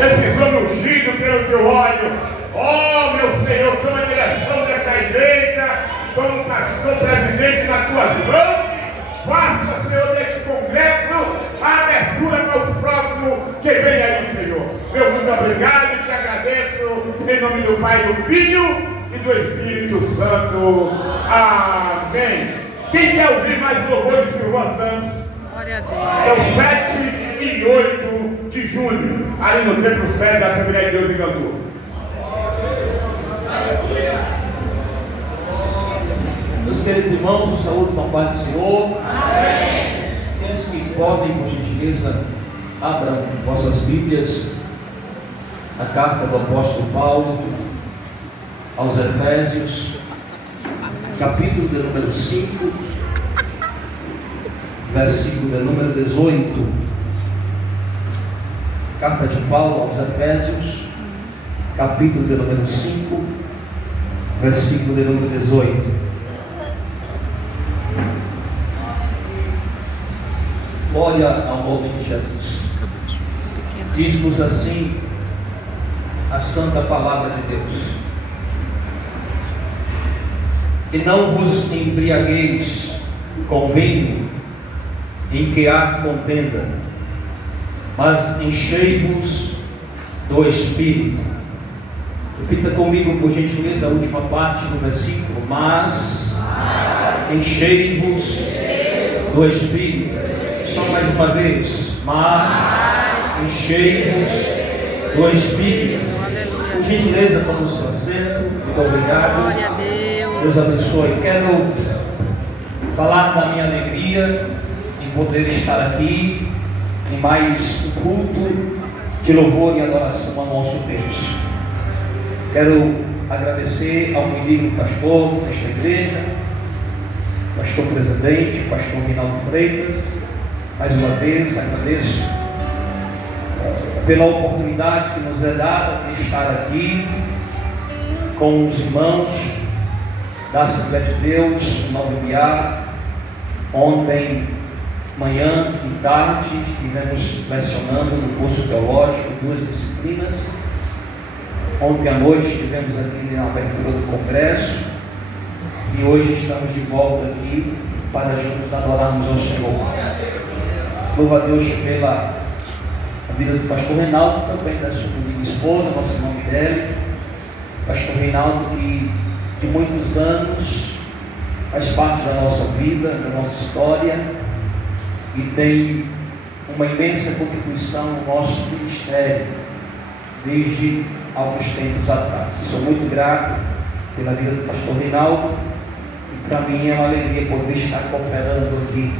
Esses homens ungidos pelo teu óleo. Oh, meu Senhor, toma a direção desta igreja, como pastor presidente nas tuas mãos. Faça, Senhor, deste congresso a abertura para os próximos que vem aí, Senhor. Meu muito obrigado e te agradeço em nome do Pai, do Filho e do Espírito Santo. Amém. Quem quer ouvir mais louvor de Silvan Santos? Glória a Deus. É o 7 e 8 de junho, ali no Templo Sede da Assembleia de Deus em Gandu. Meus queridos irmãos, um saúde com a paz do Senhor. Amém. Aqueles que podem, por gentileza, abram vossas Bíblias, a carta do apóstolo Paulo aos Efésios, capítulo de número 5, versículo de número 18. Carta de Paulo aos Efésios, capítulo de número 5, versículo de número 18. Glória ao nome de Jesus. Diz-nos assim a santa palavra de Deus: e não vos embriagueis com vinho, em que há contenda, mas enchei-vos do Espírito. Repita comigo, por gentileza, a última parte do versículo: mas enchei-vos do Espírito. Só mais uma vez: mas enchei-vos do Espírito. Por gentileza, tome o seu assento. Muito obrigado. Glória a Deus. Deus abençoe. Quero falar da minha alegria em poder estar aqui em mais um culto de louvor e adoração ao nosso Deus. Quero agradecer ao meu amigo pastor desta igreja, pastor presidente, pastor Rinaldo Freitas. Mais uma vez agradeço pela oportunidade que nos é dada de estar aqui com os irmãos da Assembleia de Deus em Nova Ibiá. Ontem, manhã e tarde, estivemos lecionando no curso teológico 2 disciplinas. Ontem à noite estivemos aqui na abertura do congresso e hoje estamos de volta aqui para juntos adorarmos ao Senhor. Louvo a Deus pela vida do pastor Reinaldo, também da sua minha esposa, nossa irmã Mirelle. Pastor Reinaldo, que de muitos anos faz parte da nossa vida, da nossa história, e tem uma imensa contribuição no nosso ministério desde alguns tempos atrás. Eu sou muito grato pela vida do pastor Reinaldo, e para mim é uma alegria poder estar cooperando aqui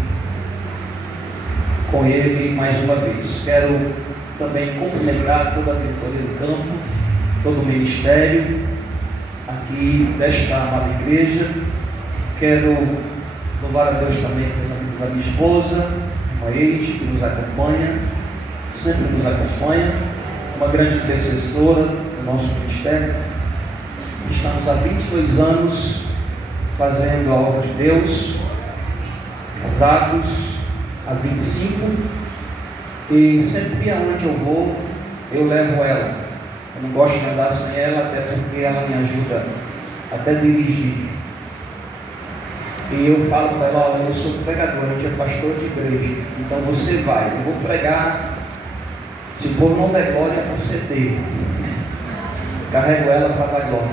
com ele mais uma vez. Quero também cumprimentar toda a diretoria do campo, todo o ministério aqui desta amada igreja. Quero louvar a Deus também pela vida da minha esposa, a Eide, que nos acompanha, sempre nos acompanha, uma grande intercessora do nosso ministério. Estamos há 22 anos fazendo a obra de Deus, casados há 25, e sempre aonde eu vou, eu levo ela. Eu não gosto de andar sem ela, até porque ela me ajuda até dirigir. E eu falo para ela: olha, eu sou pregador, a gente é pastor de igreja, então você vai, eu vou pregar, se o povo não der glória, você dê. Carrego ela para dar glória.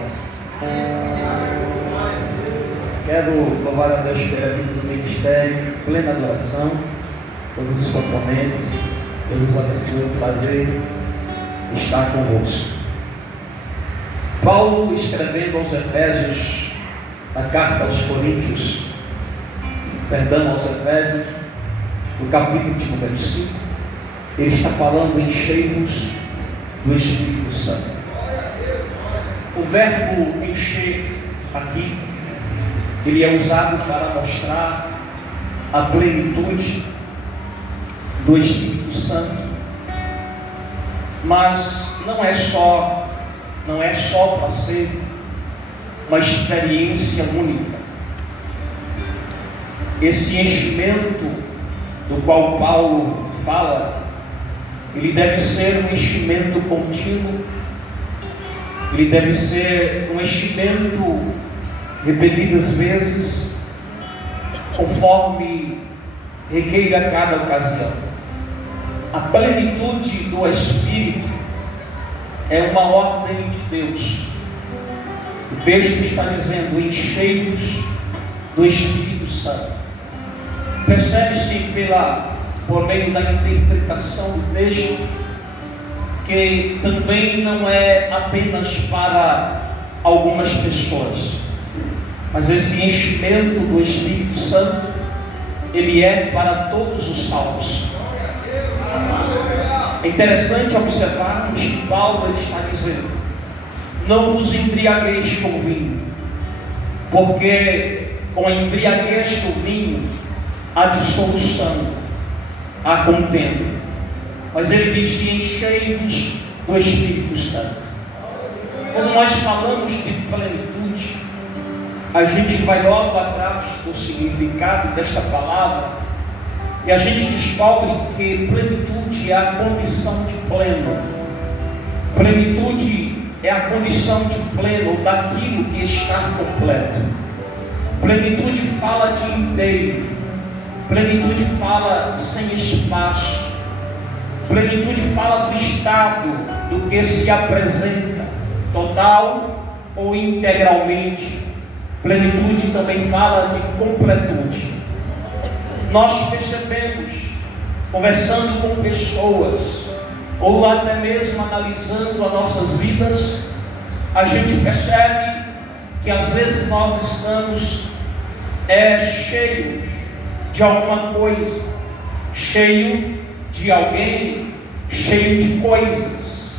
Quero louvar a Deus pela vida do ministério, plena adoração, todos os componentes. Deus abençoe, o prazer estar convosco. Paulo, escrevendo aos Efésios, na carta aos Coríntios, aos Efésios, no capítulo de número 5, ele está falando: enchei-vos do Espírito Santo. O verbo encher aqui, ele é usado para mostrar a plenitude do Espírito Santo, mas não é só para ser uma experiência única. Esse enchimento do qual Paulo fala ele deve ser um enchimento contínuo, ele deve ser um enchimento repetidas vezes, conforme requeira cada ocasião. A plenitude do Espírito é uma ordem de Deus. O texto está dizendo: enchei-vos do Espírito Santo. Percebe-se por meio da interpretação do texto que também não é apenas para algumas pessoas, mas esse enchimento do Espírito Santo, ele é para todos os salvos. É interessante observarmos que Paulo está dizendo: não vos embriagueis com vinho, porque com a embriaguez do vinho há dissolução, há contenda. Mas ele diz: enchei-vos do Espírito Santo. Quando nós falamos de plenitude, a gente vai logo atrás do significado desta palavra e a gente descobre que plenitude é a condição de pleno. Plenitude é a condição de pleno daquilo que está completo. Plenitude fala de inteiro. Plenitude fala sem espaço. Plenitude fala do estado do que se apresenta, total ou integralmente. Plenitude também fala de completude. Nós percebemos, conversando com pessoas, ou até mesmo analisando as nossas vidas, a gente percebe que às vezes nós estamos cheios de alguma coisa, cheio de alguém, cheio de coisas.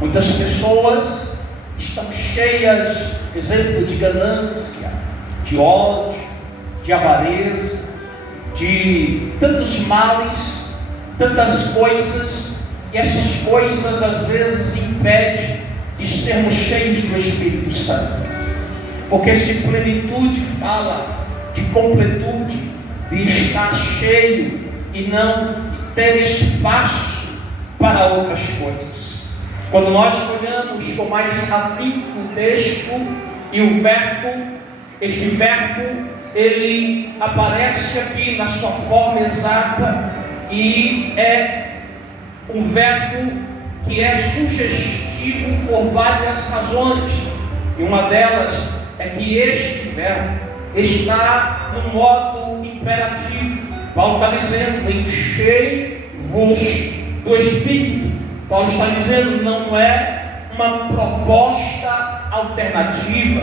Muitas pessoas estão cheias, por exemplo, de ganância, de ódio, de avareza, de tantos males, tantas coisas, e essas coisas às vezes impedem de sermos cheios do Espírito Santo. Porque se plenitude fala de completude, de estar cheio e não ter espaço para outras coisas. Quando nós olhamos com mais afinco o texto e o verbo, este verbo, ele aparece aqui na sua forma exata e é um verbo que é sugestivo por várias razões. E uma delas é que este verbo está no modo imperativo. Paulo está dizendo: enchei-vos do Espírito. Paulo está dizendo, não é uma proposta alternativa.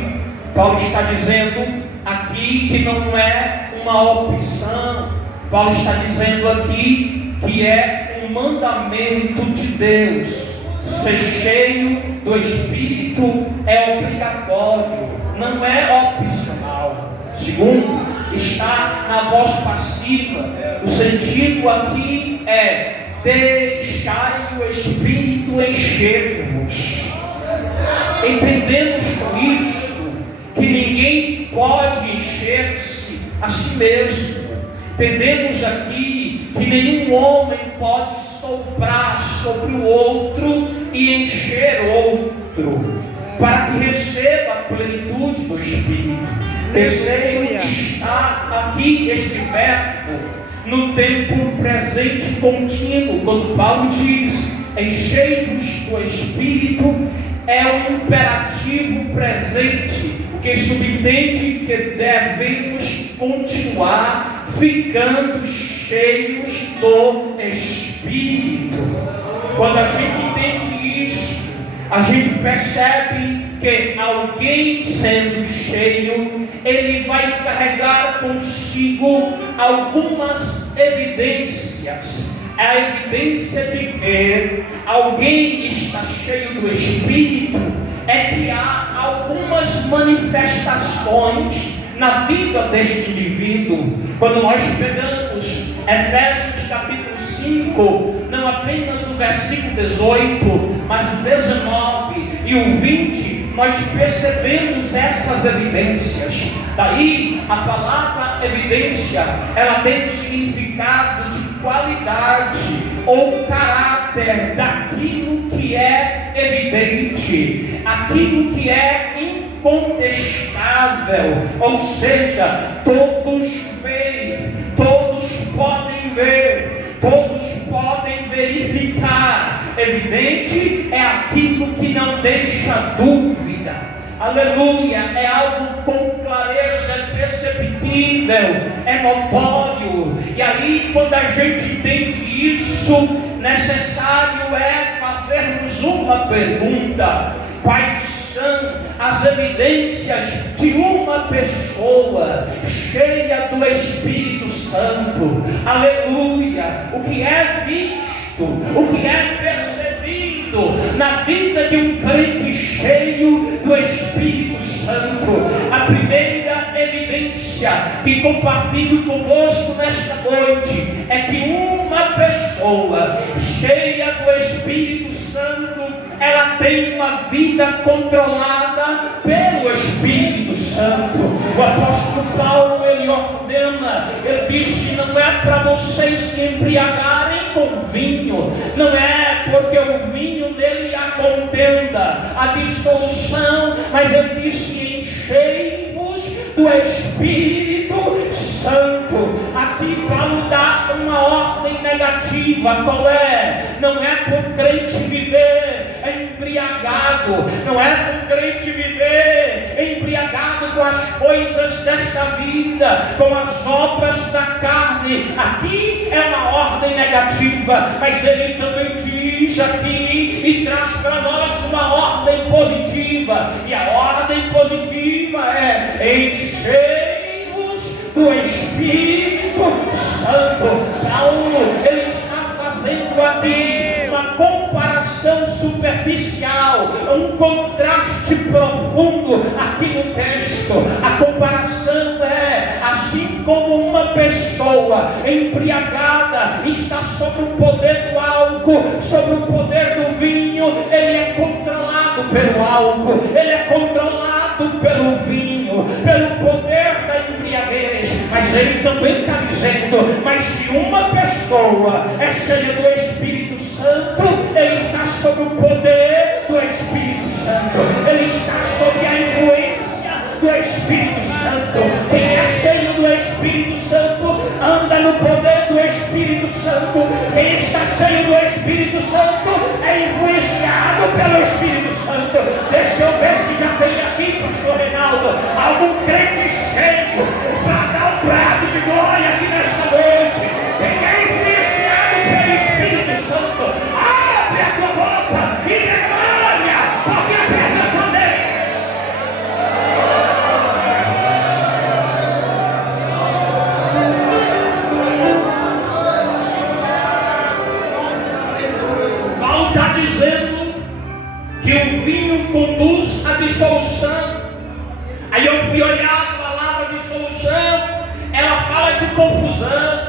Paulo está dizendo aqui que não é uma opção. Paulo está dizendo aqui que é um mandamento de Deus. Ser cheio do Espírito é obrigatório, não é opcional. Segundo, está na voz passiva. O sentido aqui é: deixai o Espírito encher-vos. Entendemos com isso que ninguém pode encher-se a si mesmo. Entendemos aqui que nenhum homem pode soprar sobre o outro e encher outro, para que receba a plenitude do Espírito. Terceiro, está aqui este verbo no tempo presente contínuo. Quando Paulo diz: enchei-vos do Espírito, é um imperativo presente, o que subentende que devemos continuar ficando cheios do Espírito. Quando a gente entende isso, a gente percebe que alguém sendo cheio, ele vai carregar consigo algumas evidências. A evidência de que alguém está cheio do Espírito é que há algumas manifestações na vida deste indivíduo. Quando nós pegamos Efésios capítulo 5, não apenas o versículo 18, mas o 19 e o 20, nós percebemos essas evidências. Daí a palavra evidência, ela tem um significado de qualidade, ou caráter daquilo que é evidente, aquilo que é incontestável, ou seja, todos veem, todos podem ver, todos podem verificar. Evidente é aquilo que não deixa dúvida. Aleluia, é algo com clareza, é perceptível, é notório. E aí, quando a gente entende isso, necessário é fazermos uma pergunta: quais são as evidências de uma pessoa cheia do Espírito Santo? Aleluia, o que é visto, o que é percebido na vida de um crente cheio do Espírito Santo. A primeira evidência que compartilho convosco nesta noite é que uma pessoa cheia do Espírito Santo, ela tem uma vida controlada pelo Espírito Santo. O apóstolo Paulo, ele ordena, ele disse: não é para vocês se embriagarem com vinho, não é porque o vinho nele há contenda, a dissolução, mas ele disse: enchei-vos do Espírito Santo. Aqui Paulo dá uma ordem negativa. Qual é? Não é para o crente viver embriagado, não é para o crente viver embriagado com as coisas desta vida, com as obras da carne. Aqui é uma ordem negativa, mas ele também diz aqui e traz para nós uma ordem positiva, e a ordem positiva é: enchei-vos do Espírito Santo. Paulo, ele está fazendo aqui uma comparação superficial, um contraste profundo aqui no texto. A comparação é: assim como uma pessoa embriagada está sob o poder do álcool, sob o poder do vinho, ele é controlado pelo álcool, ele é controlado pelo vinho, pelo poder da embriaguez. Mas ele também está dizendo: mas se uma pessoa é cheia do Espírito Santo, ele está sob o poder do Espírito Santo, ele está sob a influência do Espírito Santo. Quem é cheio do Espírito Santo anda no poder do Espírito Santo. Quem está cheio do Espírito Santo é influenciado pelo Espírito Santo. Deixa eu ver se já tem aqui, pastor Reinaldo, algum crente cheio para dar um prato de glória aqui nesta noite. Quem é influenciado pelo Espírito Santo, abre a tua boca e dê glória, porque a presença dele. Paulo está dizendo que o vinho conduz à dissolução. Aí eu fui olhar a palavra dissolução, ela fala de confusão,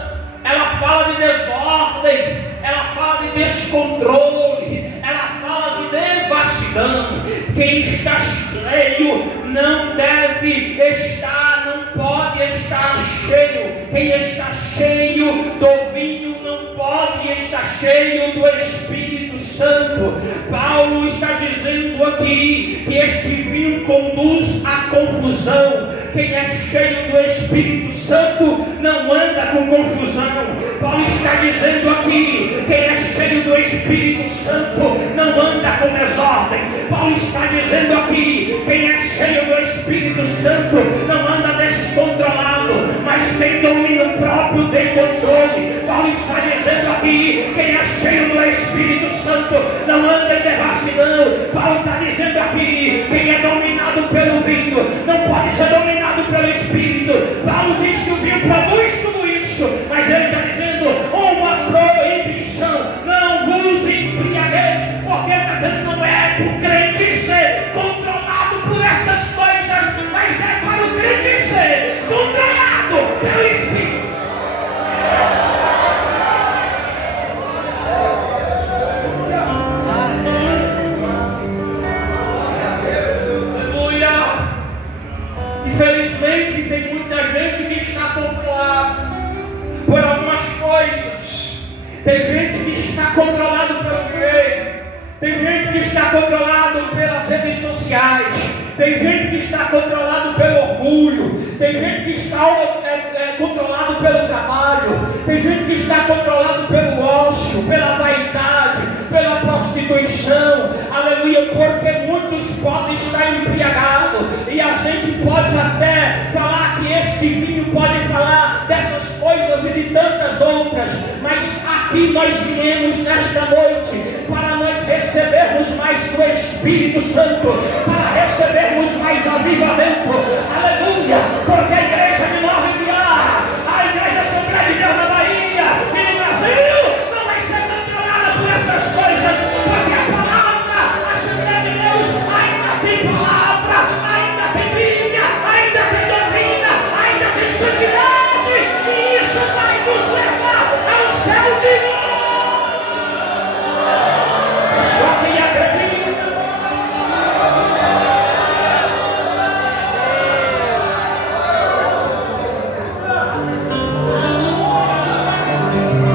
ela fala de desordem, ela fala de descontrole, ela fala de devassidão. Quem está cheio não deve estar, não pode estar cheio. Quem está cheio do vinho não pode estar cheio do Espírito Santo. Paulo está dizendo aqui que este vinho conduz à confusão. Quem é cheio do Espírito Santo não anda com confusão. Paulo está dizendo aqui: quem é cheio do Espírito Santo não anda com desordem. Paulo está dizendo aqui: quem é cheio do Espírito Santo não anda descontrolado, mas tem domínio próprio, tem controle. Paulo está dizendo aqui: quem é cheio do Espírito Santo não anda em devassidão. Paulo está dizendo aqui: quem é dominado pelo vinho não pode ser dominado pelo Espírito. Paulo diz que o vinho produz tudo isso, mas ele está dizendo uma proibição: não vos embriagueis, porque está dizendo não é para o crente ser controlado por essas coisas, mas é para o crente ser controlado pelo Espírito. Infelizmente tem muita gente que está controlada controlado pelo dinheiro, tem gente que está controlado pelas redes sociais, tem gente que está controlado pelo orgulho, tem gente que está controlado pelo trabalho, tem gente que está controlado pelo ócio, pela vaidade, pela prostituição, aleluia, porque muitos podem estar embriagados, e a gente pode até falar que este vídeo pode falar dessas coisas e de tantas outras, mas aqui nós viemos nesta noite para nós recebermos mais do Espírito Santo, para recebermos mais avivamento, aleluia, porque a igreja de Nova Ibiá, a igreja Assembleia de Deus na Bahia e no Brasil não vai ser controlada por essas coisas, porque a palavra, a Assembleia de Deus ainda tem palavra, ainda tem Bíblia, ainda tem doutrina, ainda tem santidade, e isso vai nos levar ao céu de novo. Só quem acredita.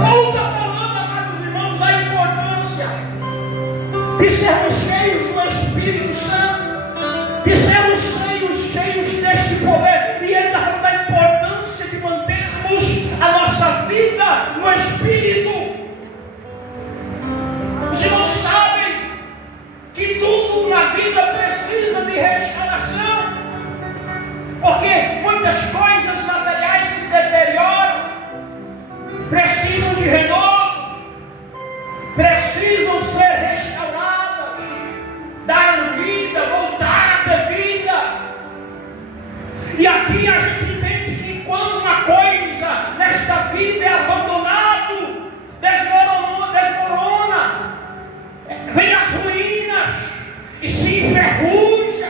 Paulo está falando, amados irmãos, da importância de sermos cheios do Espírito Santo, de sermos cheios deste poder, e ele está falando da importância de mantermos a nossa vida no Espírito. Os irmãos sabem que tudo na vida precisa de restauração, porque muitas coisas materiais se deterioram, precisam de renovo, precisam ser restauradas, dar vida, voltar a ter vida. E aqui a gente entende que quando uma coisa nesta vida é abandonado, desmorona, vem as ruínas e se enferruja.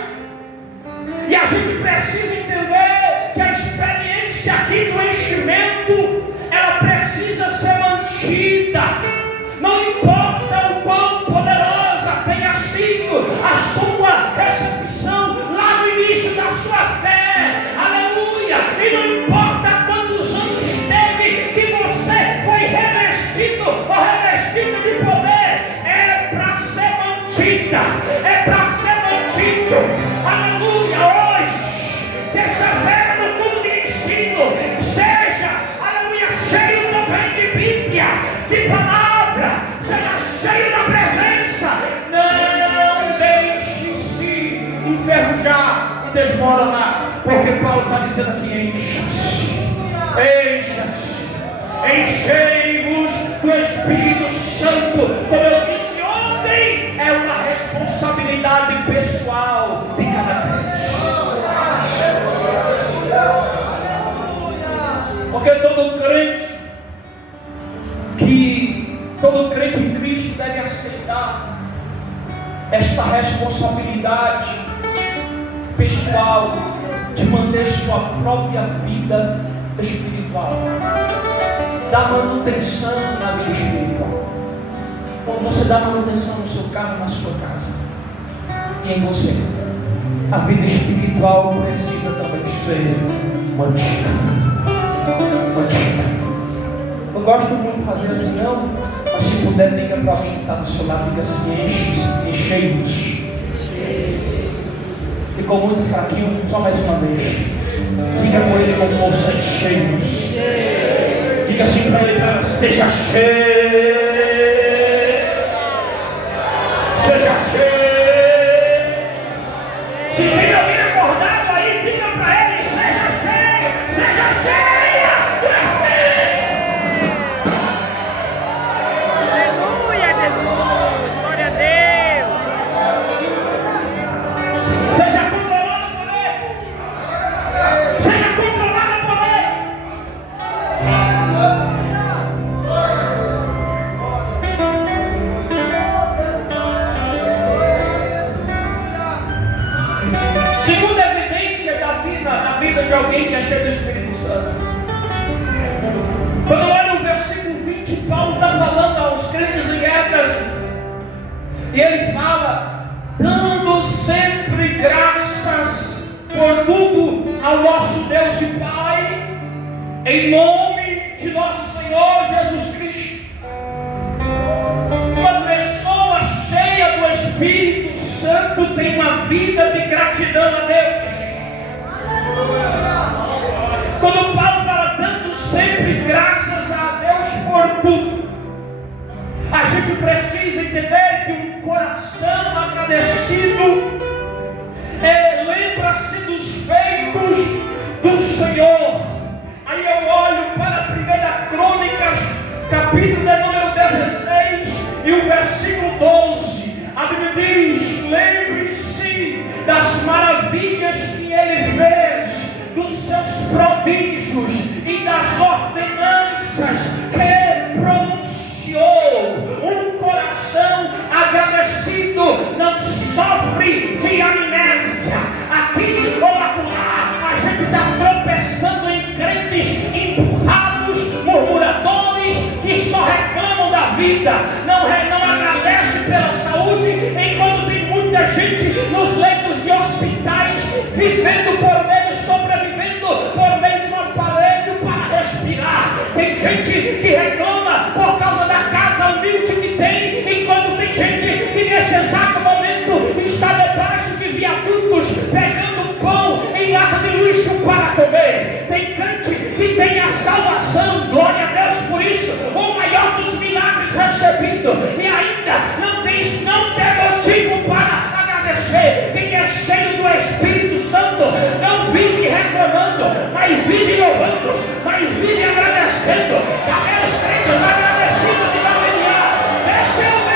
E a gente precisa entender que a experiência aqui do enchimento, ela precisa ser mantida. Não importa o quão poderosa tenha sido a sua recepção lá no início da sua fé, aleluia, e não importa quantos anos teve que você foi revestido ou revestido de poder, é para ser mantida, é para ser mantido, aleluia. Hoje, terça-feira no culto de ensino, seja, aleluia, cheio também de Bíblia, de palavra, seja cheio da presença, não deixe-se enferrujar e desmoronar, porque Paulo está dizendo aqui: encha-se, enchei-vos do Espírito Santo. Como eu disse ontem, é uma responsabilidade pessoal de cada crente, porque todo crente em Cristo deve aceitar esta responsabilidade pessoal de manter sua própria vida espiritual, dar manutenção na vida espiritual. Quando você dá manutenção no seu carro, na sua casa e em você, a vida espiritual precisa também ser mantida. Eu gosto muito de fazer assim, não, mas se puder, diga para alguém que está do seu lado, diga assim: enchei-vos. Ficou muito fraquinho, só mais uma vez. Diga com ele com força: enchei-vos. Diga assim para ele: seja cheio. Seja cheio. Se tem alguém acordado aí, diga para ele: seja cheio, seja cheia do Espírito. Aleluia, Jesus, glória a Deus. Seja controlado por ele. Seja controlado por ele. Segunda evidência da vida de alguém que é cheio do Espírito Santo. Quando olha o versículo 20, Paulo está falando aos crentes em Éfeso, e ele fala: dando sempre graças por tudo ao nosso Deus e Pai, em nome de nosso Senhor Jesus Cristo. quando tem uma vida de gratidão a Deus. Quando Paulo fala dando sempre graças a Deus por tudo, a gente precisa entender que um coração agradecido lembra-se dos feitos do Senhor. Aí eu olho para 1 Crônicas, capítulo de número 16 e o versículo 12. A Bíblia diz: lembre-se das maravilhas que Ele fez, dos seus prodígios e das ordenanças que pronunciou. Um coração agradecido não sofre de amnésia. Aqui ou acolá a gente está tropeçando em crentes empurrados, murmuradores, que só reclamam da vida, não agradece pela saúde, enquanto tem muita gente nos leitos de hospitais vivendo por meio, sobrevivendo por meio de um aparelho para respirar. Tem gente que reclama por causa da casa humilde que tem, enquanto tem gente que nesse exato momento está debaixo de viadutos pegando pão em lata de lixo para comer. Tem crente que tem a salvação, glória a Deus por isso, o maior dos milagres recebido, e ainda não tem motivo para agradecer. Quem é cheio do Espírito Santo não vive reclamando, mas vive louvando, mas vive agradecendo. Cadê os crentes agradecidos de Galileia? Esse é o meu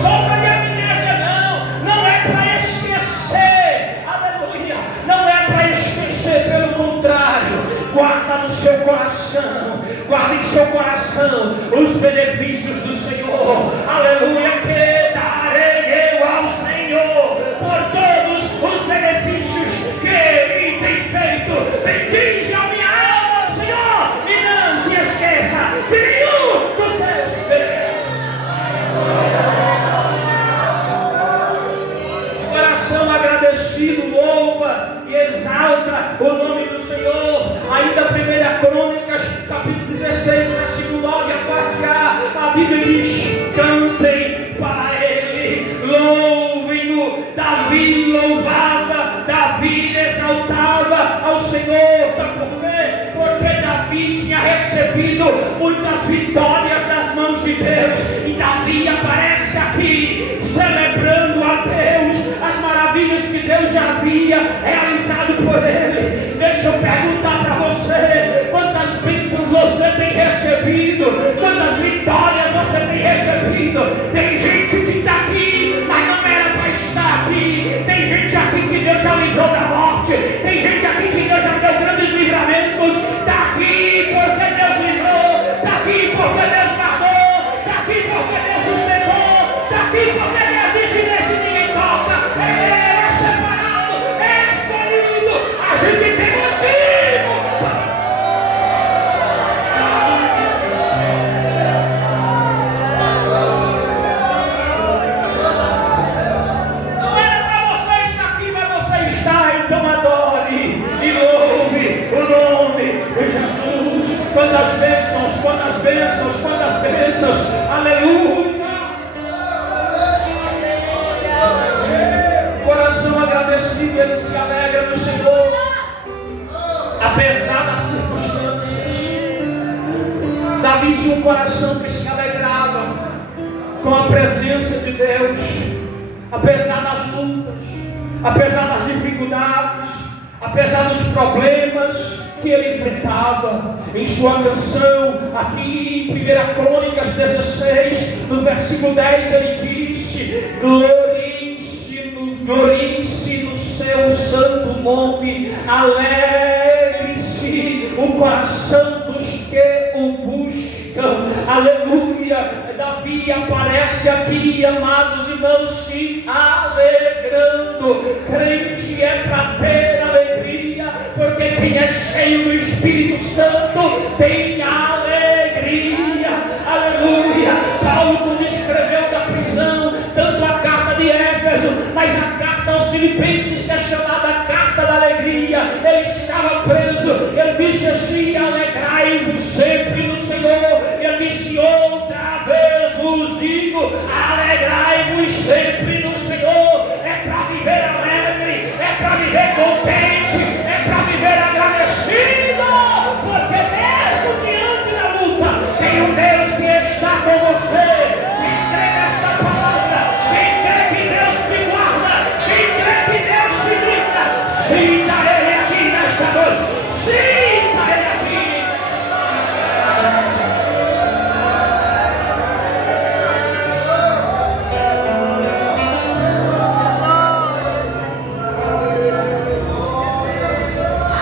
sofra de amnésia não é para esquecer, aleluia, não é para esquecer, pelo contrário, guarda no seu coração, guarda em seu coração os benefícios do Senhor, aleluia, que darei eu ao Senhor por todos os benefícios que Ele tem feito. Bendize a minha alma, Senhor, e não se esqueça de nenhum dos seus bens. Coração agradecido louva e exalta o nome do Senhor. Ainda 1 Crônicas, capítulo 16, versículo 9, a parte A Bíblia diz: cantem para Ele, louvem-no. Davi louvava, Davi exaltava ao Senhor. Sabe por quê? Porque Davi tinha recebido muitas vitórias das mãos de Deus, e Davi aparece aqui celebrando a Deus as maravilhas que Deus já havia realizado por ele. Deixa eu perguntar para você: quantas bênçãos você tem recebido? Quantas vitórias você tem recebido? Tem gente que está aqui, mas não era para estar aqui. Tem gente aqui que Deus já livrou da morte. Tem gente aqui que Deus já deu grandes livramentos. Está aqui porque Deus livrou. Está aqui porque Deus guardou. Está aqui porque Deus sustentou. Está aqui porque Deus disse: nesse ninguém toca. É separado, é escolhido. A gente tem motivo. Não era para você estar aqui, mas você está. Então adore e louve o nome de Jesus. Quantas bênçãos, quantas bênçãos, quantas bênçãos. Aleluia. Coração agradecido, ele se alegra no Senhor, apesar das circunstâncias. Davi tinha um coração que se alegrava com a presença de Deus, apesar das lutas, apesar das dificuldades, apesar dos problemas que ele enfrentava. Em sua canção, aqui em 1 Crônicas 16, no versículo 10, ele disse: gloriem-se no seu santo nome, alegre-se o coração dos que o buscam. Aleluia. Davi aparece aqui, amados irmãos, se alegrando. Crente é para ter alegria, porque quem é cheio do Espírito Santo tem alegria. Aleluia. Paulo, quando escreveu da prisão, tanto a carta de Éfeso, mas a carta aos Filipenses, que é chamada a carta da alegria, ele estava preso. Ele disse assim: alegrai-vos sempre no Senhor. Ele disse outra contente, é para viver agradecido, porque mesmo diante da luta, tem um Deus que está com você. Quem crê nesta palavra, quem crê que Deus te guarda, quem crê que Deus te livra, sinta Ele aqui nesta noite, sinta Ele aqui.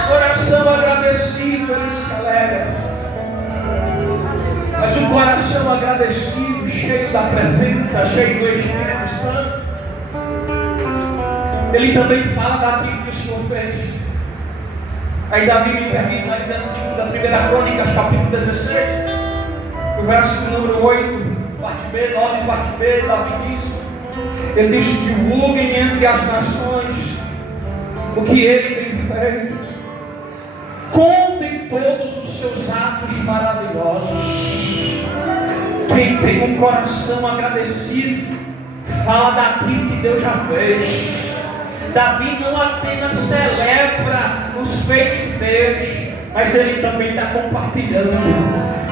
Coração agradecido, ele se alegra. Mas um coração agradecido, cheio da presença, cheio do Espírito Santo, ele também fala daquilo que o Senhor fez. Aí Davi me permite, na versículo da 1 Crônicas, capítulo 16, o verso número 8, parte B, 9, parte B, Davi diz, ele diz: divulguem entre as nações o que ele tem feito, contem todos os seus atos maravilhosos. Quem tem um coração agradecido, fala daquilo que Deus já fez. Davi não apenas celebra os feitos de Deus, mas ele também está compartilhando,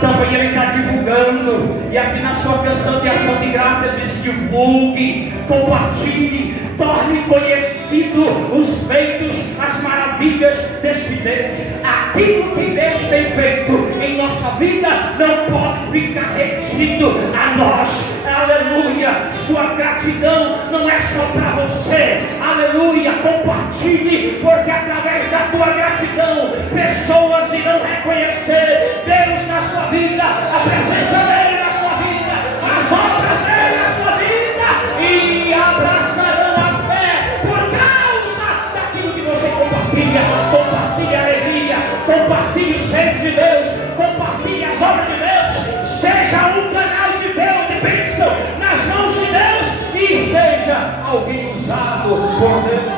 também ele está divulgando. E aqui na sua canção de ação de graça ele diz: divulgue, compartilhe, torne conhecido os feitos, as maravilhas deste Deus. Aquilo que Deus tem feito em nossa vida não pode ficar retido a nós. Aleluia, sua gratidão não é só para você. Aleluia, compartilhe, porque através da tua gratidão pessoas irão reconhecer Deus na sua vida, a presença dele na sua vida, as obras dele na sua vida, e abraçarão a fé por causa daquilo que você compartilha. Compartilhe a alegria, compartilhe os feitos de Deus, compartilhe as obras de Deus. Seja um canal de Deus, de bênção nas mãos de Deus, e seja alguém usado por Deus.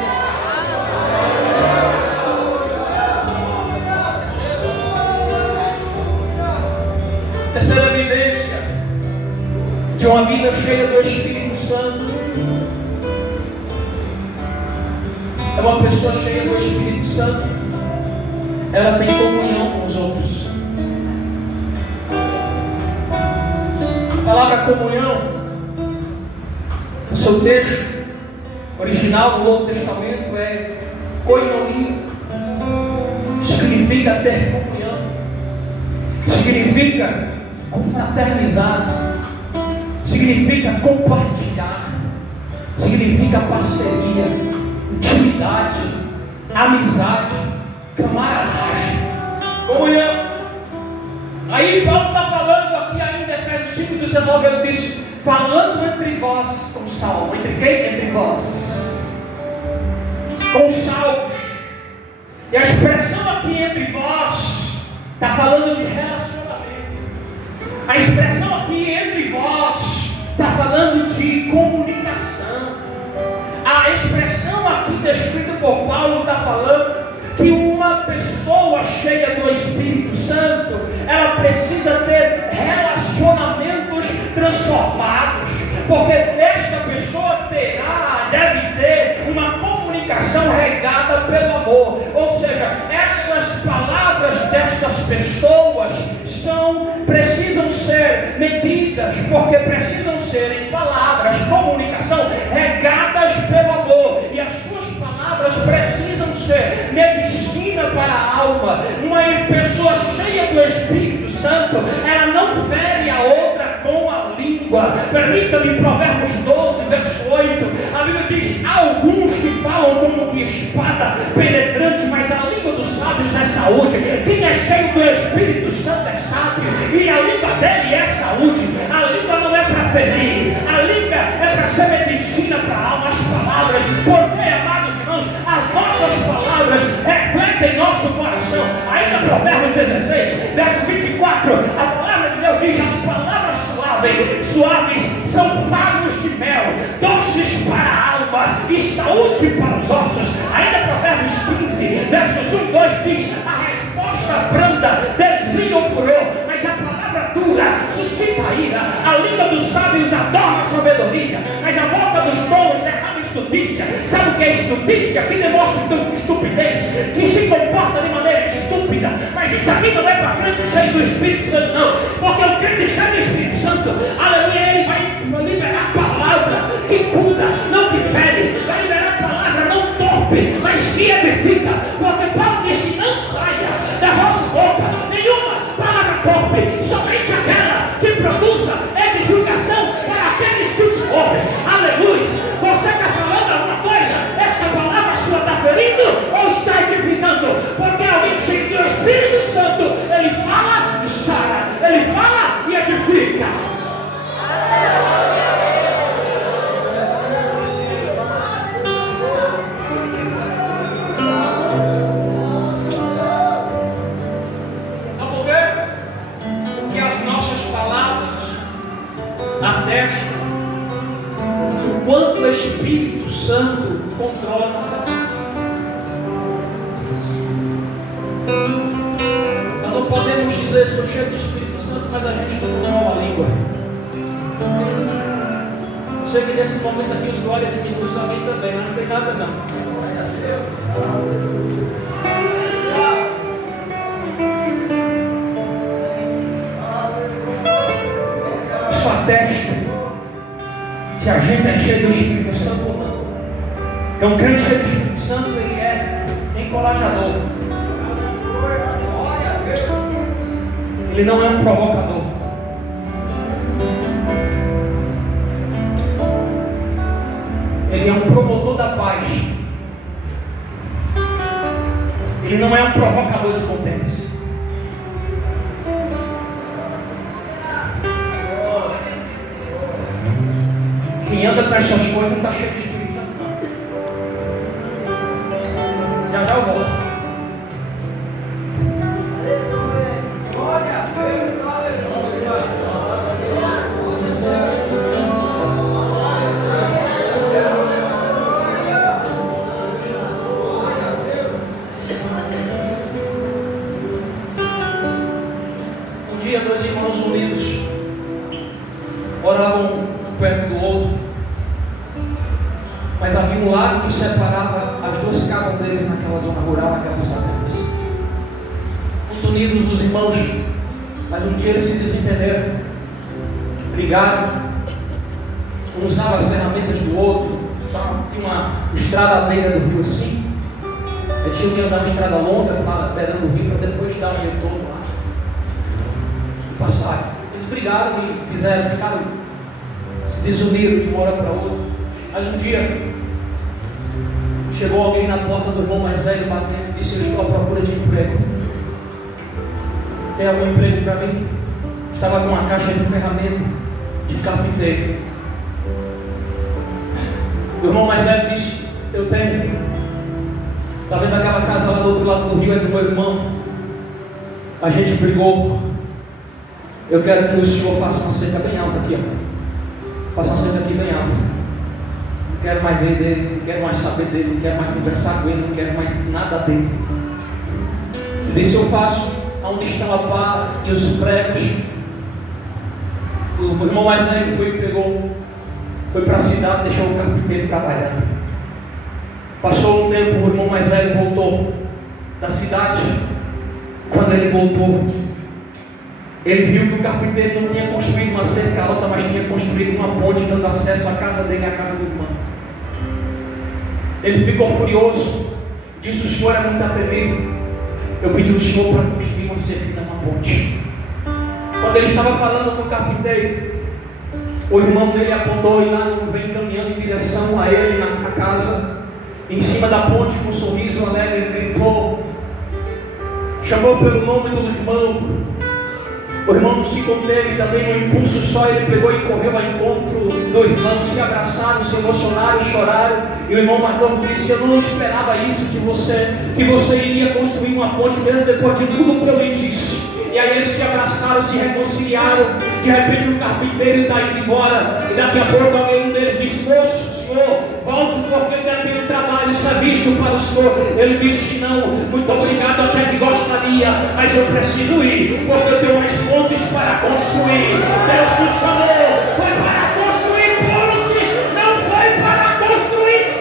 Terceira evidência de uma vida cheia do Espírito Santo é uma pessoa cheia do Espírito Santo. Ela tem comunhão com os outros. A palavra comunhão, no seu texto original do Novo Testamento, é koinonia. Significa ter comunhão, significa confraternizar, significa compartilhar, significa parceria, intimidade, amizade, camaradagem, comunhão. Aí Paulo está falando aqui ainda, Efésios 5:19, ele disse: falando entre vós, com salmo. Entre quem? Entre vós, com salmos. E a expressão aqui entre vós está falando de relacionamento. A expressão aqui entre vós está falando de comunicação. A expressão aqui descrita por Paulo está falando que uma pessoa cheia do Espírito Santo, ela precisa ter relacionamentos transformados, porque esta pessoa deve ter uma comunicação regada pelo amor. Ou seja, essas palavras destas pessoas precisam ser medidas, porque precisam ser em palavras, comunicação regadas pelo amor, e as suas palavras precisam ser medicina para a alma. Uma pessoa cheia do Espírito Santo, ela não fere a outra com a língua. Permita-me, Provérbios 12, verso 8, a Bíblia diz: há alguns que falam como que espada penetrante, mas a língua dos sábios é saúde. Quem é cheio do Espírito Santo é sábio, e a língua dele é saúde. A língua não é para ferir, a língua é para ser medicina para a alma. As palavras, porque, amados irmãos, as nossas palavras refletem nosso coração. Ainda Provérbios 16, verso 24, a palavra de Deus diz: as palavras suaves são favos de mel, doces para a alma e saúde para os ossos. Ainda Provérbios 15, versos 1 e 2 diz: a resposta branda desvia o furor, mas a palavra dura suscita a ira. A língua dos sábios adorna a sabedoria, mas a boca dos tolos derrama estutícia. Sabe o que é estutícia? Que demonstra estupidez, que se comporta de maneira estúpida. Mas isso aqui não é para crente cheio do Espírito Santo, não. Porque o crente cheio do Espírito Santo, aleluia, ele vai liberar a palavra que cura, não que fere. Vai liberar a palavra não torpe, mas que edifica. Porque Paulo disse: não saia da vossa boca nenhuma palavra torpe, somente aquela que produza edificação para aqueles que te ouvem. Aleluia. Você está falando alguma coisa? Esta palavra sua está ferindo ou está edificando? Porque alguém cheio do Espírito Santo, ele fala e sara, ele fala e edifica. Vamos ver que as nossas palavras atestam o quanto o Espírito Santo controla a nossa vida. Nós não podemos dizer: sou cheio do Espírito Santo, mas a gente não controla a língua. Eu sei que nesse momento aqui os glórias diminuem, os amém também, mas não tem nada não. Isso atesta se a gente é cheio do Espírito Santo ou não. Então, um crente cheio do Espírito Santo, ele é encorajador. Ele não é um provocador. Ele é um promotor da paz. Ele não é um provocador de contenda. Quem anda com essas coisas não está cheio de Espírito Santo, não. Já eu volto. Um dia, dois irmãos unidos oravam um perto do outro, mas havia um lago que separava as duas casas deles naquela zona rural, naquelas fazendas. Muito unidos os irmãos, mas um dia eles se desentenderam, brigaram, um usava as ferramentas do outro. Tinha uma estrada à beira do rio assim, eles tinham que andar uma estrada longa para beirando o rio para depois dar um retorno lá e passar. Eles brigaram e ficaram, se desuniram de uma hora para outra. Mas um dia chegou alguém na porta do irmão mais velho batendo e disse: eu estou à procura de emprego. Tem algum emprego para mim? Estava com uma caixa de ferramenta de carpinteiro. O irmão mais velho disse: eu tenho. Está vendo aquela casa lá do outro lado do rio? É do meu irmão. A gente brigou. Eu quero que o senhor faça uma cerca bem alta aqui, ó. Faça uma cerca aqui bem alta. Não quero mais ver dele, não quero mais saber dele, não quero mais conversar com ele, não quero mais nada dele. Ele disse: eu faço onde estão a pá e os pregos. O irmão mais velho foi para a cidade, deixou o carpinteiro trabalhando. Passou um tempo, o irmão mais velho voltou da cidade. Quando ele voltou, ele viu que o carpinteiro não tinha construído uma cerca alta, mas tinha construído uma ponte dando acesso à casa dele e à casa do irmão. Ele ficou furioso, disse: o senhor é muito atrevido. Eu pedi ao senhor para construir uma cerca e não uma ponte. Quando ele estava falando com o carpinteiro, o irmão dele apontou e lá não vem caminhando em direção a ele na casa. Em cima da ponte, com um sorriso alegre, ele gritou, chamou pelo nome do irmão. O irmão não se conteve, também no impulso só, ele pegou e correu ao encontro do irmão, se abraçaram, se emocionaram, choraram. E o irmão mais novo disse: eu não esperava isso de você, que você iria construir uma ponte mesmo depois de tudo que eu lhe disse. E aí eles se abraçaram, se reconciliaram. De repente o carpinteiro está indo embora, e daqui a pouco alguém deles disse: moço, senhor, volte, porque ainda tem um trabalho, serviço para o senhor. Ele disse: não, muito obrigado, até que gostaria, mas eu preciso ir, porque eu tenho mais pontes para construir. Deus nos chamou, foi para construir pontes, não foi para construir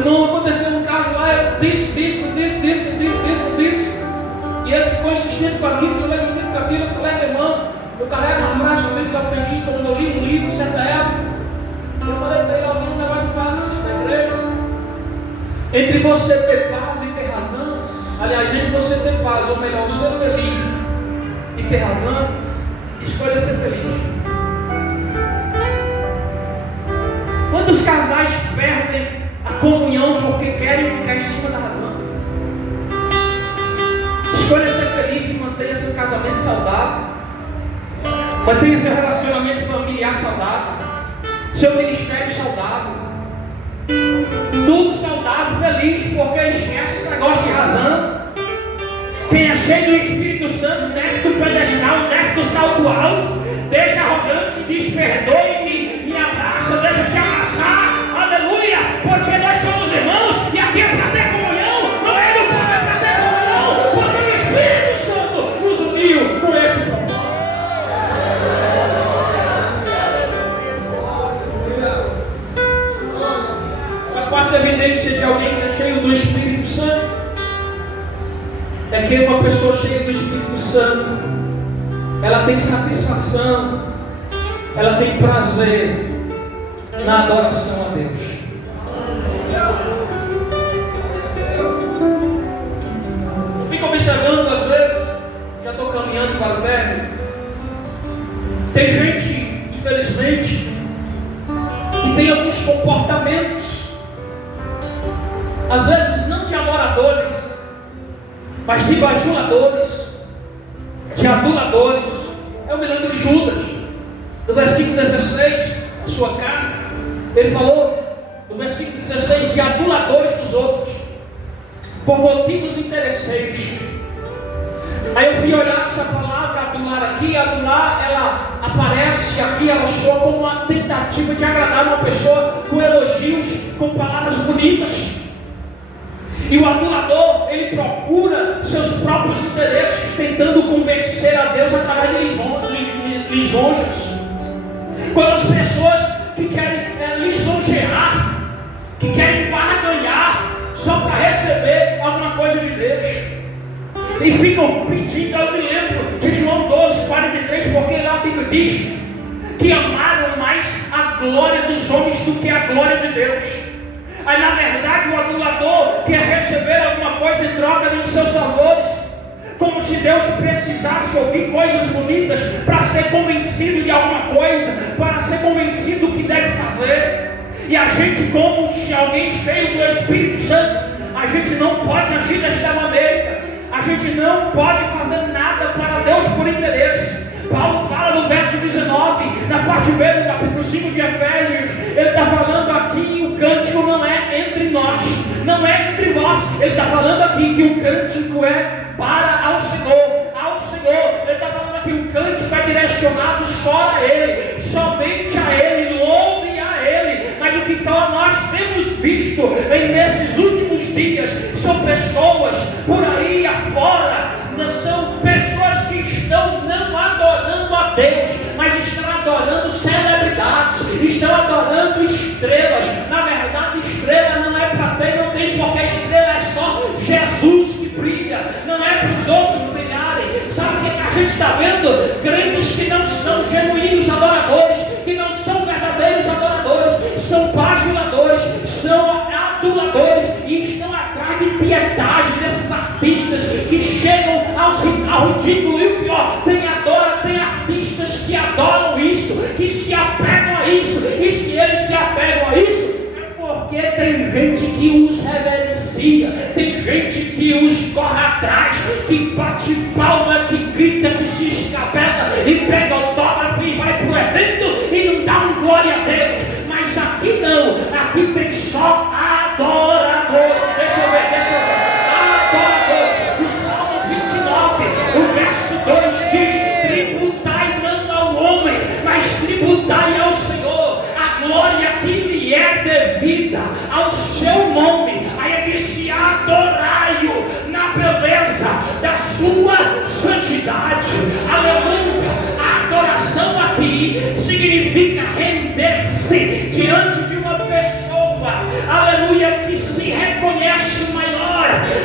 Não aconteceu um caso lá, eu disse. E ele ficou insistindo com aquilo, falei insistindo com aquilo. Eu falei, meu irmão, eu carrego uma frase que eu aprendi quando eu li um livro, certa época. Eu falei para ele, alguém um negócio que fala assim na igreja. Entre você ter paz e ter razão, aliás, entre você ter paz, ou melhor, ser feliz e ter razão, escolha ser feliz. Quantos casais perdem a comunhão porque querem ficar em cima da razão? Escolha ser feliz e mantenha seu casamento saudável, mantenha seu relacionamento familiar saudável, seu ministério saudável, tudo saudável, feliz, porque esquece esse negócio de razão. Quem é cheio do Espírito Santo desce do pedestal, desce do salto alto, deixa a arrogância e diz: perdoe-me, me abraça, deixa eu te abraçar, aleluia, porque nós somos irmãos e aqui é para ter comunhão, não é do poder para ter comunhão, porque o Espírito Santo nos uniu com este propósito. A quarta evidência de alguém que é cheio do Espírito Santo é que uma pessoa cheia do Espírito Santo, ela tem satisfação, ela tem prazer na adoração a Deus. Eu fico observando às vezes, já estou caminhando para o término, tem gente, infelizmente, que tem alguns comportamentos, às vezes não de adoradores, mas de bajuladores, de aduladores. Eu me lembro de Judas, no versículo 16, a sua carne, ele falou, no versículo 16, de aduladores dos outros, por motivos interesseiros. Aí eu fui olhar essa palavra adular aqui, adular, ela aparece aqui, ela soa como uma tentativa de agradar uma pessoa com elogios, com palavras bonitas. E o adulador, ele procura seus próprios interesses, tentando convencer a Deus através de lisonjas. Quando as pessoas que querem lisonjear, que querem barganhar, só para receber alguma coisa de Deus, e ficam pedindo. Eu me lembro de João 12, 43, porque lá a Bíblia diz que amaram mais a glória dos homens do que a glória de Deus. Aí na verdade o adulador quer receber alguma coisa em troca dos seus favores, como se Deus precisasse ouvir coisas bonitas para ser convencido de alguma coisa, para ser convencido do que deve fazer. E a gente, como se alguém cheio do Espírito Santo, a gente não pode agir desta maneira, a gente não pode fazer nada para Deus por interesse. Paulo fala no verso 19, na parte B do capítulo 5 de Efésios, ele está falando aqui, o cântico não é entre nós, não é entre vós, ele está falando aqui que o cântico é para ao Senhor, ele está falando aqui, o cântico é direcionado só a Ele, somente a Ele, louve a Ele. Mas o que nós temos visto nesses últimos dias, são pessoas por aí afora, são pessoas que estão não adorando a Deus, mas estão adorando celebridades, estão adorando estrelas. Na verdade, estrela não é para ter, não tem, porque a estrela é só Jesus que brilha, não é para os outros brilharem. Sabe o que a gente está vendo? Crentes que não são genuínos adoradores, que não são verdadeiros adoradores, são bajuladores, são aduladores e estão atrás de piedade desses artistas que chegam ao ridículo. E o pior, tem artistas que adoram isso, que se apegam a isso, e se eles se apegam a isso, é porque tem gente que os reverencia, tem gente que os corre atrás, que bate palma, que grita, que se escabela e pega autógrafo e vai pro evento e não dá um glória a Deus. Mas aqui não, aqui tem só adoradores. Deixa eu ver. Adoradores. O Salmo 29, o verso 2 diz: tributai não ao homem, mas tributai ao Senhor a glória que lhe é devida ao seu nome. Aí ele disse: adorai-o na beleza da sua santidade. Aleluia. A adoração aqui significa render-se diante de uma pessoa, aleluia, que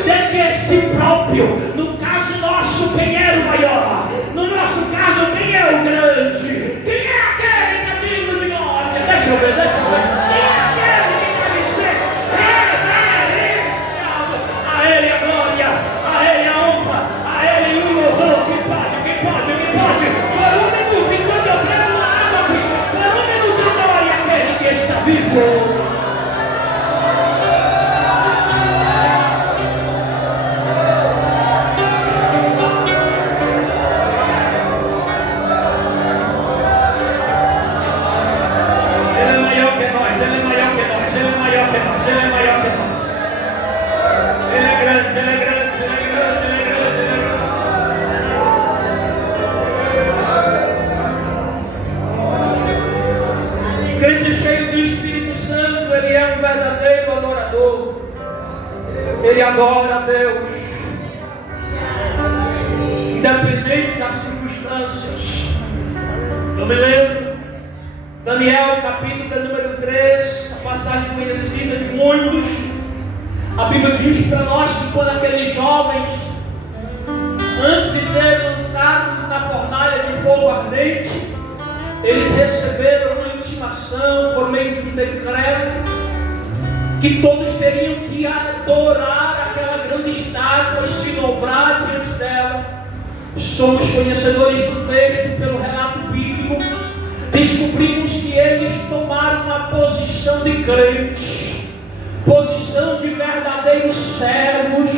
de que si próprio. No caso nosso, quem é o maior? No nosso caso, quem é o grande? Quem é aquele que é digno de glória? Deixa eu ver. Quem é aquele que deve ser reverenciado? A Ele a glória, a Ele a honra, a Ele o louvor. Quem pode? Por um minuto, enquanto eu pego uma água aqui, por um minuto, glória àquele que está vivo. Ele adora a Deus, independente das circunstâncias. Eu me lembro, Daniel, capítulo número 3, a passagem conhecida de muitos. A Bíblia diz para nós que quando aqueles jovens, antes de serem lançados na fornalha de fogo ardente, eles receberam uma intimação por meio de um decreto que todos teriam que adorar aquela grande estátua, se dobrar diante dela. Somos conhecedores do texto pelo relato bíblico. Descobrimos que eles tomaram uma posição de crentes, posição de verdadeiros servos,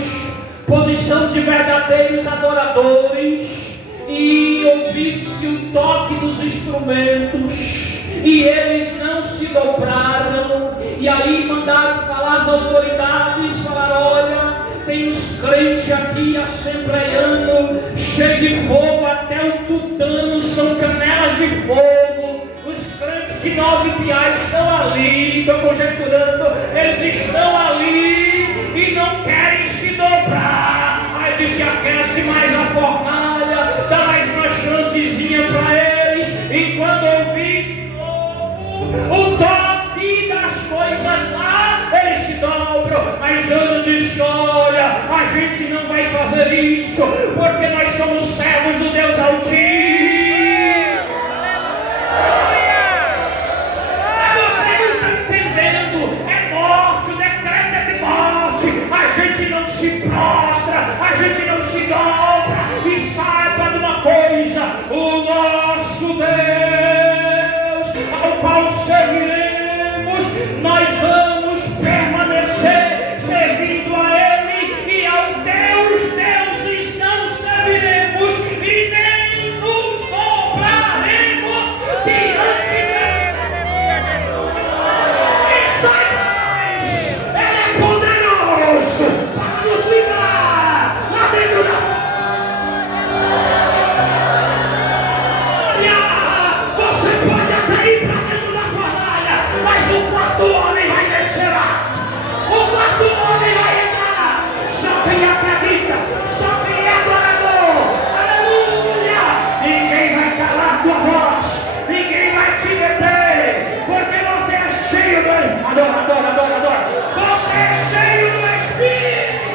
posição de verdadeiros adoradores, e ouviu-se o toque dos instrumentos. E eles não se dobraram, e aí mandaram falar às autoridades, falaram: olha, tem uns crentes aqui assembleiando, cheio de fogo até o tutano, são canelas de fogo. Os crentes de 9 piais estão ali, estou conjecturando, eles estão ali e não querem se dobrar. Aí disse: aquece mais a fornalha, dá mais uma chancezinha para eles, e quando ouvir o toque das coisas lá, eles se dobram. Mas Ana disse: olha, a gente não vai fazer isso, porque nós somos servos do Deus Altíssimo. Você não está entendendo? É morte, o decreto é de morte. A gente não se prostra, a gente não se dobra. E saiba de uma coisa: o nosso Deus, ao qual serviremos, nós vamos permanecer servindo a Ele, e ao Deus deuses não serviremos e nem nos dobraremos diante dele. E saibais, Ele é poderoso para nos livrar lá dentro da o homem vai descer lá, o quarto homem vai entrar. Só quem acredita, só quem é adorador, aleluia. Ninguém vai calar tua voz, ninguém vai te deter, porque você é cheio do adora. Você é cheio do Espírito.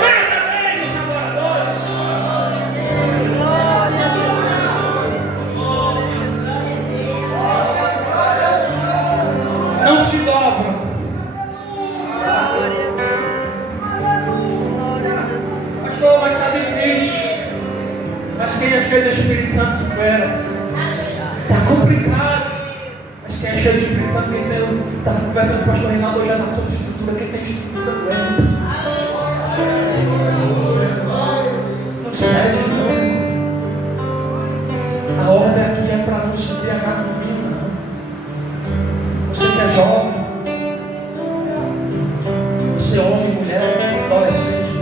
Verdadeiros adoradores. Não se dobram. Pastor, mas está difícil. Mas quem é cheio do Espírito Santo supera. Está complicado. Mas quem é cheio do Espírito Santo, quem tem, está conversando com o pastor Reinaldo hoje à noite sobre estrutura, quem tem estrutura aguenta. Não cede, não. A ordem aqui é para não se embriagar com vinho, não. Você que é jovem, você é homem, mulher, adolescente,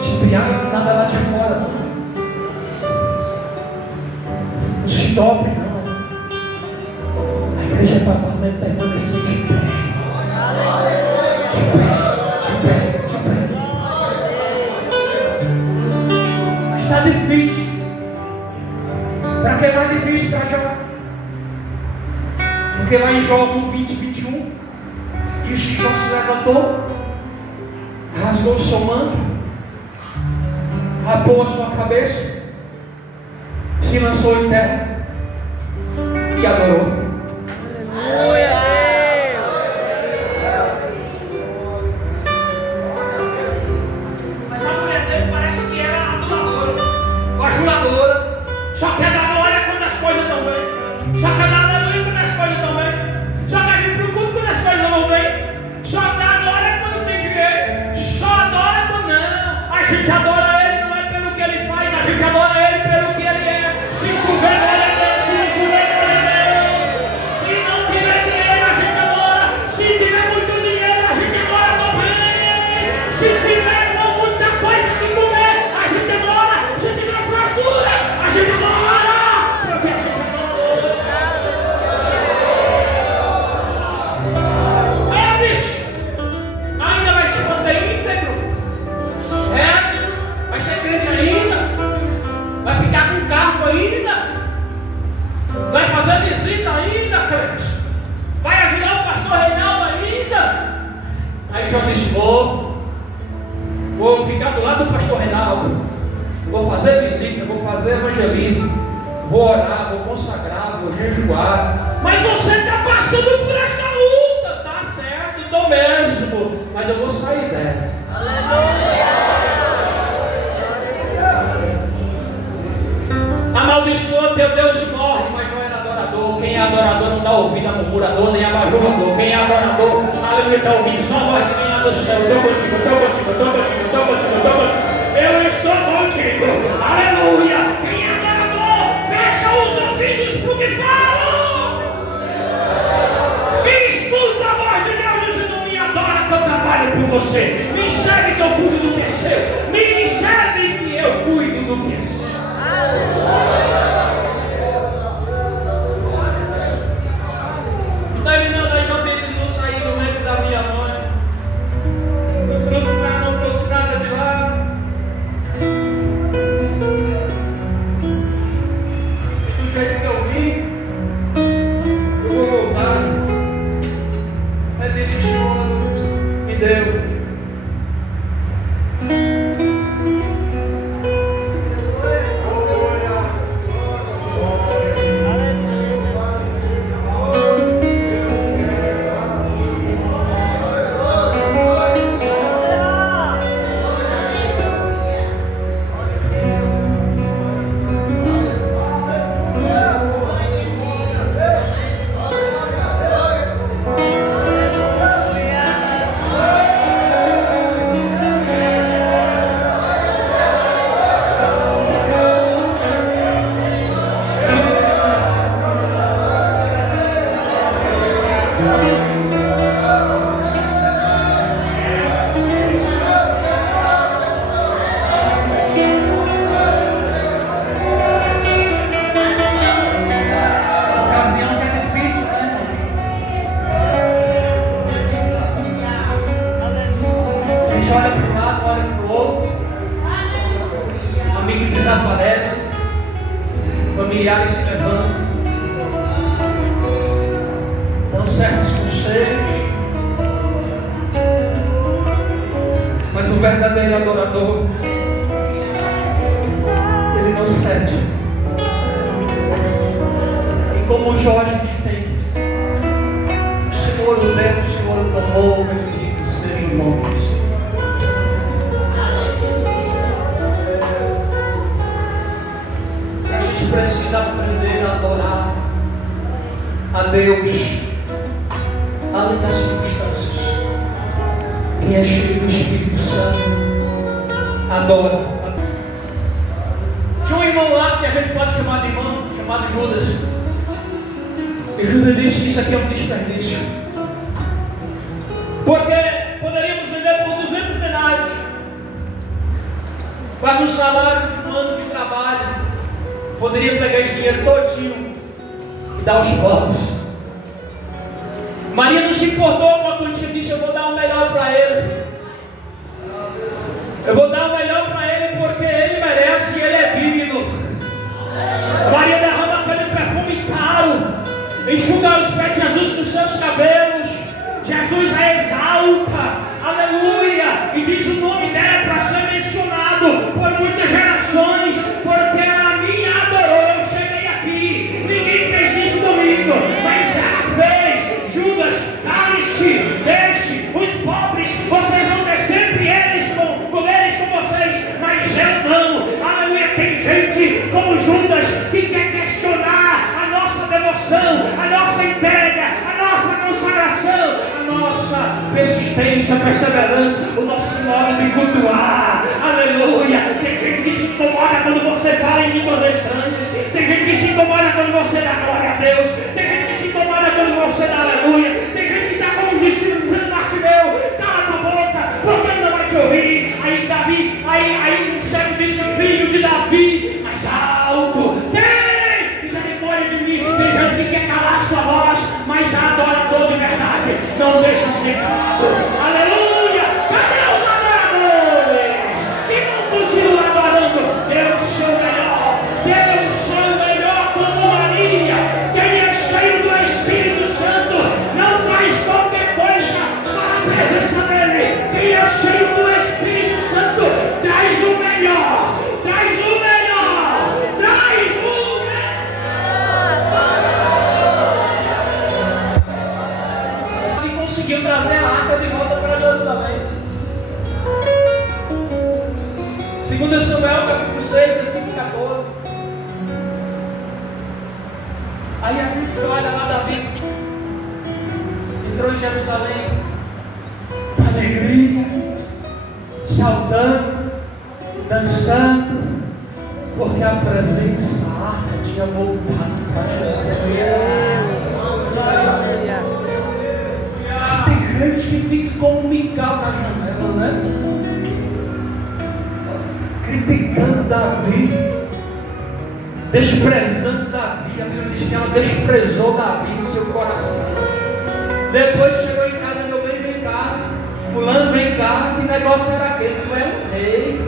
se embriaga com nada lá de fora, não. Não se dobre, não. A igreja é para permanecer de pé. De pé. Mas está difícil. Para que é mais difícil para Jó? Porque lá em Jó 1:20, 21, Diz que João se levantou, rasgou o seu manto, rapou a sua cabeça, se lançou em terra e adorou. Mas a mulher dele parece que era adoradora, bajuladora, só quer dar glória quando as coisas estão bem, só quer dar aleluia quando as coisas estão bem, só quer vir para o culto quando as coisas não vão bem, só dá glória quando tem dinheiro, só adora quando não. A gente adora Ele não é pelo que Ele faz, a gente adora Ele pelo que Ele é. Se chover, glória a Deus, se não chover, glória a Deus. Se não tiver dinheiro, a gente adora. Se tiver muito dinheiro, a gente adora também. Se tiver muita coisa de comer, a gente adora. Se tiver fartura, a gente adora. Porque a gente adora. É, bicho, ainda vai se manter íntegro. Vai ser crente ainda. Vai ficar com cargo ainda. Vai fazer visita ainda, crente. Vai ajudar o pastor Reinaldo ainda. Aí João disse: vou ficar do lado do pastor Reinaldo. Vou fazer visita, vou fazer evangelismo. Vou orar, vou consagrar, vou jejuar. Mas você está passando por esta luta. Tá certo, estou mesmo. Mas eu vou sair dela. Amaldiçoa teu Deus e morre. Mas não era adorador. Quem é adorador não dá ouvido a murmurador nem a bajulador. Quem é adorador, aleluia, está ouvindo só a voz divina do céu. Estou contigo, estou contigo, estou contigo, estou contigo, estou contigo. Eu estou contigo, aleluia. Quem é adorador, fecha os ouvidos para o que falo. Escuta a voz de Deus e não me adora que eu trabalho por você. Me enxergue que eu cuido do que é seu. Me enxergue que eu cuido do que é seu. Terminando aí, eu decidi sair do meio da minha mãe, prostrada de lá, e do jeito que eu vim, eu vou voltar. Aí disse: Senhor, me deu. Familiares se levantam, dão certos conselhos, mas o verdadeiro adorador, ele não cede. E como Jó, a gente tem que o Senhor o deu, o Senhor o tomou, bendito seja o nome do Senhor. Precisa aprender a adorar a Deus além das circunstâncias. Quem é cheio do Espírito Santo adora. Tinha um irmão lá que a gente pode chamar de irmão, chamado Judas. E Judas disse que isso aqui é um desperdício, porque poderíamos vender por 200 denários, quase um salário de um ano de trabalho. Poderia pegar esse dinheiro todinho e dar aos pobres. Maria não se importou com a quantia, disse: eu vou dar o melhor para ele. Eu vou dar o melhor para ele porque ele merece e ele é digno. Maria derrama aquele perfume caro, enxuga os pés de Jesus com seus cabelos. Jesus é gente como Judas, que quer questionar a nossa devoção, a nossa entrega, a nossa consagração, a nossa persistência, perseverança, o nosso modo de cultuar. Aleluia. Tem gente que se incomoda quando você fala em línguas estranhas. Tem gente que se incomoda quando você dá glória a Deus. Tem gente que se incomoda quando você dá aleluia. Tem gente que está como os discípulos dizendo: Bartimeu, cala tua boca, porque ele não vai te ouvir. Aí Davi, aí o servo disse: filho de Davi, mais alto, tem misericórdia de mim. Tem gente que quer calar sua voz, mas já adorador de verdade não deixa ser calado. Aleluia. Cadê os adoradores que vão continuar adorando? Eu sou o melhor, eu sou o melhor como Maria. Quem é cheio do Espírito Santo não faz qualquer coisa para a presença dele. Quem é cheio do Espírito Santo traz o melhor, traz o melhor, traz o melhor. E conseguiu trazer a arca de volta para Jerusalém. 2 Samuel capítulo 6, versículo 14. Aí a gente olha lá, Davi entrou em Jerusalém com alegria, saltando, dançando, porque a presença, a arca tinha voltado para Jerusalém. Tem gente que fica como um mical na janela, né? Criticando Davi, desprezando Davi. A Bíblia diz que ela desprezou Davi no seu coração. Depois chegou em casa: meu bem, vem cá, fulano, vem cá, que negócio era aquele? Tu é um rei.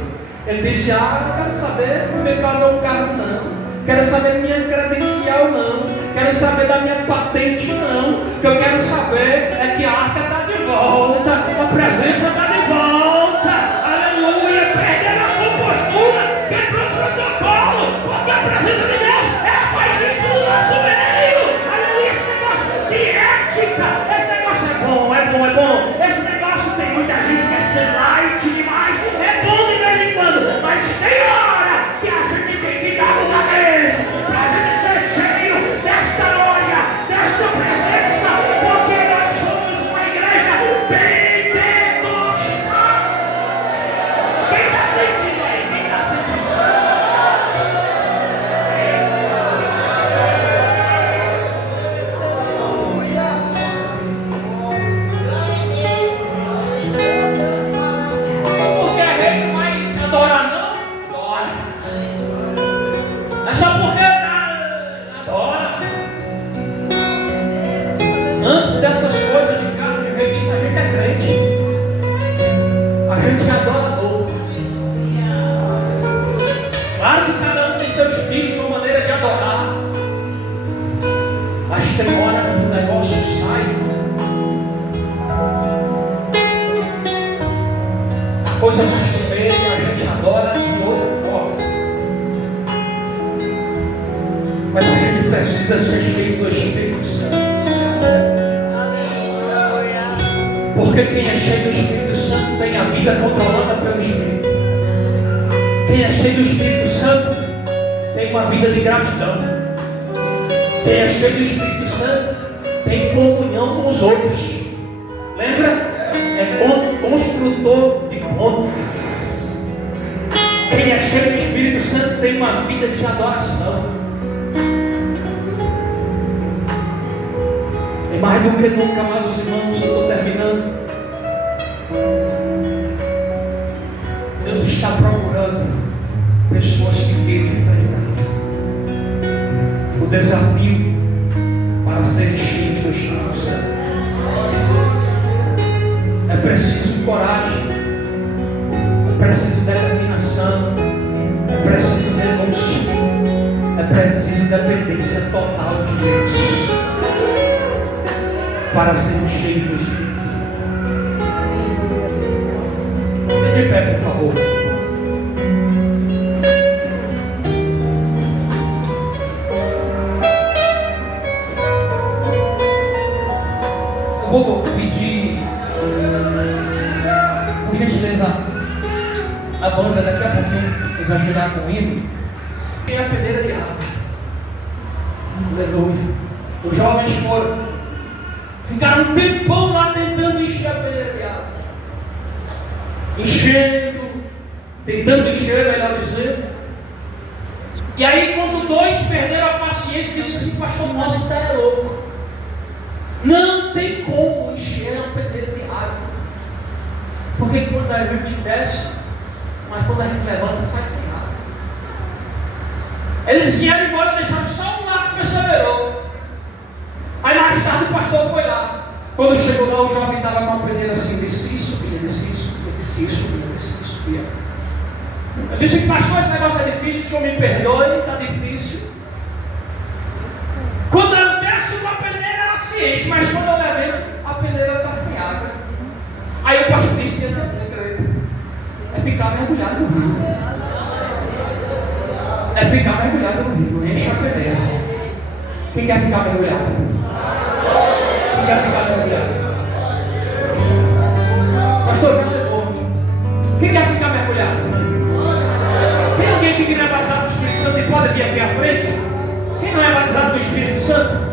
Ele disse: não quero saber do meu carro não, quero saber da minha credencial não, quero saber da minha patente não. O que eu quero saber é que a arca está de volta, a presença está de volta. Aleluia. Perderam a compostura, quebrou o protocolo, porque a presença de Deus faz isso no nosso meio. Aleluia. Esse negócio de ética, esse negócio é bom, é bom, é bom. Esse negócio tem muita gente que quer ser light demais, é bom de vez em quando, mas tem hora que a gente tem que dar uma cabeça para a gente ser cheio desta glória, desta presença, porque nós somos uma igreja pentecostal. Quem está sentindo aí? Quem está sentindo? Porque a gente não vai se adorar, não? Adora. É só porque adora. Antes dessas coisas de carro de revista, a gente é crente. A gente adora novo. Claro que cada um tem seu estilo, sua maneira de adorar. Mas tem hora que o negócio sai. A coisa costumeira, a gente adora de outra forma. Mas a gente precisa ser cheio do Espírito Santo. Porque quem é cheio do Espírito Santo tem a vida controlada pelo Espírito. Quem é cheio do Espírito Santo tem uma vida de gratidão. Quem é cheio do Espírito Santo tem comunhão com os outros. Lembra? É construtor de pontes. Quem é cheio do Espírito Santo tem uma vida de adoração. E mais do que nunca, amados irmãos, eu estou terminando. Deus está procurando pessoas que queiram enfrentar o desafio para serem cheios do Espírito Santo. É preciso coragem, é preciso determinação, é preciso denúncia, é preciso dependência total de Deus para sermos cheios do Espírito Santo. Fique de pé, por favor. Eu vou pedir, por gentileza, a banda daqui a pouquinho nos ajudar com o hino. Aleluia. Os jovens ficaram um tempão lá tentando encher a peneira de água. Enchendo, tentando encher, melhor dizendo. E aí, quando dois perderam a paciência, disse assim: pastor, nosso tá é louco. Não tem como encher a peneira de água. Porque quando a gente desce, mas quando a gente levanta, sai sem água. Eles vieram embora, deixaram só um lado que perseverou. Aí mais tarde o pastor foi lá. Quando chegou lá, o jovem estava com a peneira assim, descia e subia, descia e subia, descia e subia, descia e subia. Eu disse: pastor, esse negócio é difícil, o senhor me perdoe, está difícil. Quando eu desço com a peneira, ela se enche, mas quando eu levanto, a peneira está sem água. Aí o pastor disse que esse é o segredo: é ficar mergulhado no rio. É ficar mergulhado no rio, não enche a peneira. Quem quer ficar mergulhado? Quem quer ficar mergulhado? Pastor, já levou. Quem quer ficar mergulhado? Tem alguém que não é batizado do Espírito Santo e pode vir aqui à frente? Quem não é batizado do Espírito Santo?